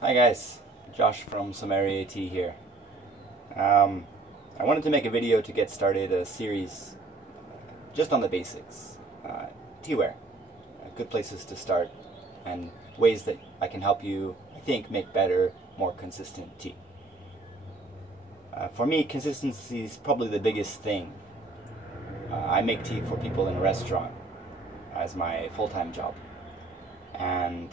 Hi guys, Josh from Somaria Tea here. I wanted to make a video to get started a series just on the basics. Teaware, good places to start and ways that I can help you, I think, make better, more consistent tea. For me, consistency is probably the biggest thing. I make tea for people in a restaurant as my full-time job, and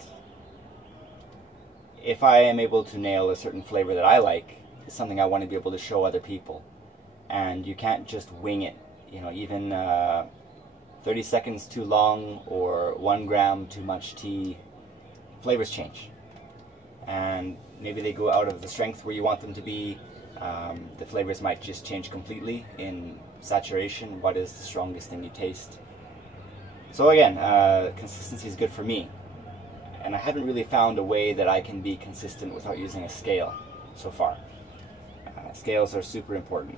if I am able to nail a certain flavor that I like, it's something I want to be able to show other people. And you can't just wing it. You know, even 30 seconds too long or 1 gram too much tea, flavors change. And maybe they go out of the strength where you want them to be. The flavors might just change completely in saturation. What is the strongest thing you taste? So again, consistency is good for me. And I haven't really found a way that I can be consistent without using a scale so far. Scales are super important.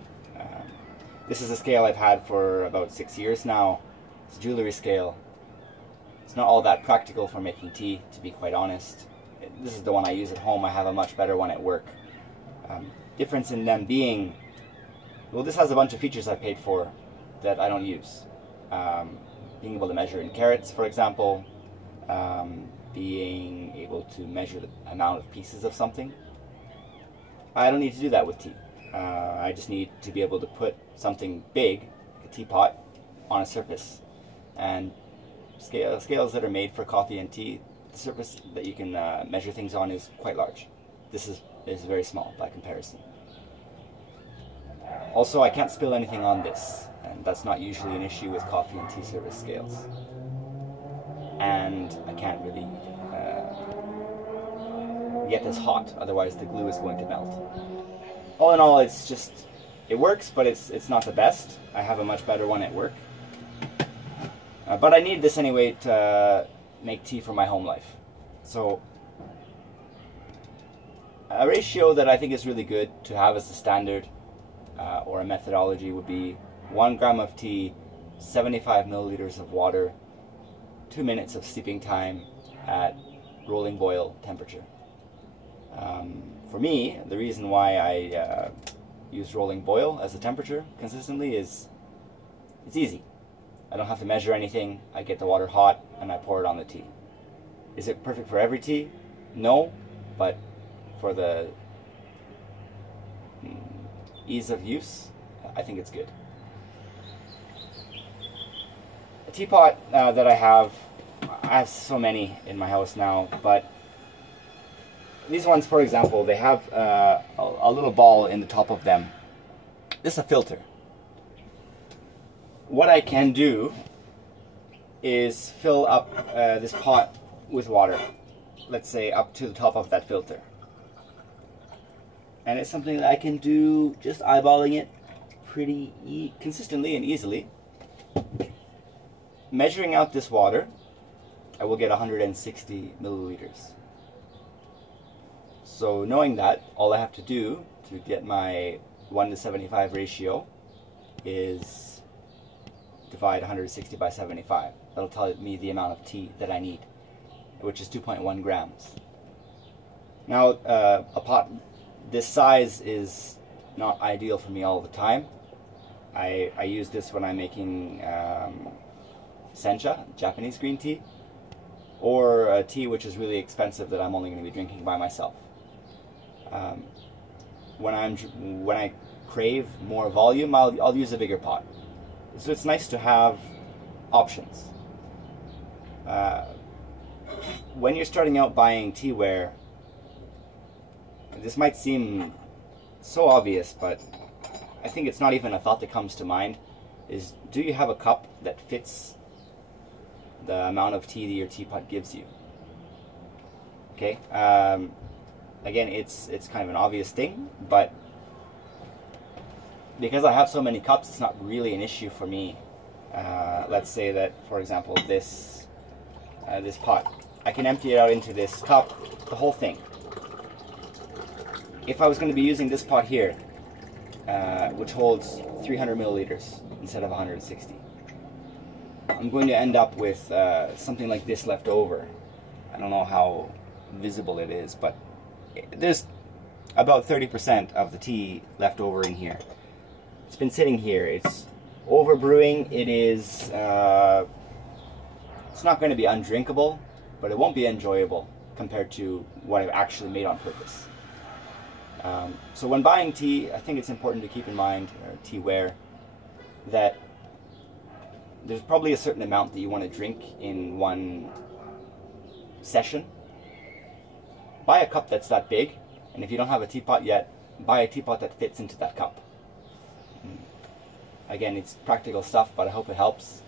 This is a scale I've had for about 6 years now. It's a jewelry scale. It's not all that practical for making tea, to be quite honest. This is the one I use at home. I have a much better one at work. Difference in them being, well, this has a bunch of features I paid for that I don't use. Being able to measure in carats, for example. Being able to measure the amount of pieces of something. I don't need to do that with tea. I just need to be able to put something big, like a teapot, on a surface. And scales that are made for coffee and tea, the surface that you can measure things on is quite large. This is very small by comparison. Also, I can't spill anything on this, and that's not usually an issue with coffee and tea service scales. And I can't really get this hot, otherwise the glue is going to melt. All in all, it works, but it's not the best. I have a much better one at work. But I need this anyway to make tea for my home life. So a ratio that I think is really good to have as a standard or a methodology would be 1 gram of tea, 75 milliliters of water, 2 minutes of steeping time at rolling boil temperature. For me, the reason why I use rolling boil as a temperature consistently is it's easy. I don't have to measure anything. I get the water hot and I pour it on the tea. Is it perfect for every tea? No, but for the ease of use, I think it's good. A teapot that I have so many in my house now, but these ones, for example, they have a little ball in the top of them. This is a filter. What I can do is fill up this pot with water, let's say up to the top of that filter. And it's something that I can do just eyeballing it pretty consistently and easily. Measuring out this water, I will get 160 milliliters. So knowing that, all I have to do to get my 1:75 ratio is divide 160 by 75. That'll tell me the amount of tea that I need, which is 2.1 grams. Now, a pot this size is not ideal for me all the time. I use this when I'm making sencha, Japanese green tea, or a tea which is really expensive that I'm only going to be drinking by myself. When I crave more volume, I'll use a bigger pot. So it's nice to have options. When you're starting out buying teaware, this might seem so obvious, but I think it's not even a thought that comes to mind, is do you have a cup that fits the amount of tea that your teapot gives you? Okay, again, it's kind of an obvious thing, but because I have so many cups, it's not really an issue for me. Let's say that, for example, this pot, I can empty it out into this cup, the whole thing. If I was going to be using this pot here, which holds 300 milliliters instead of 160, I'm going to end up with something like this left over. I don't know how visible it is, but there's about 30% of the tea left over in here. It's been sitting here. It's over brewing. It is, it's not going to be undrinkable, but it won't be enjoyable compared to what I've actually made on purpose. So when buying tea, I think it's important to keep in mind, or teaware, that there's probably a certain amount that you want to drink in one session. Buy a cup that's that big, and if you don't have a teapot yet, buy a teapot that fits into that cup. Again, it's practical stuff, but I hope it helps.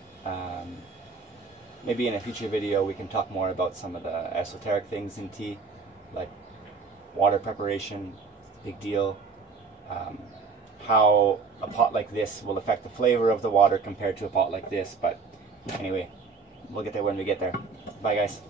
Maybe in a future video we can talk more about some of the esoteric things in tea, like water preparation, big deal, how a pot like this will affect the flavor of the water compared to a pot like this. But anyway, we'll get there when we get there. Bye guys.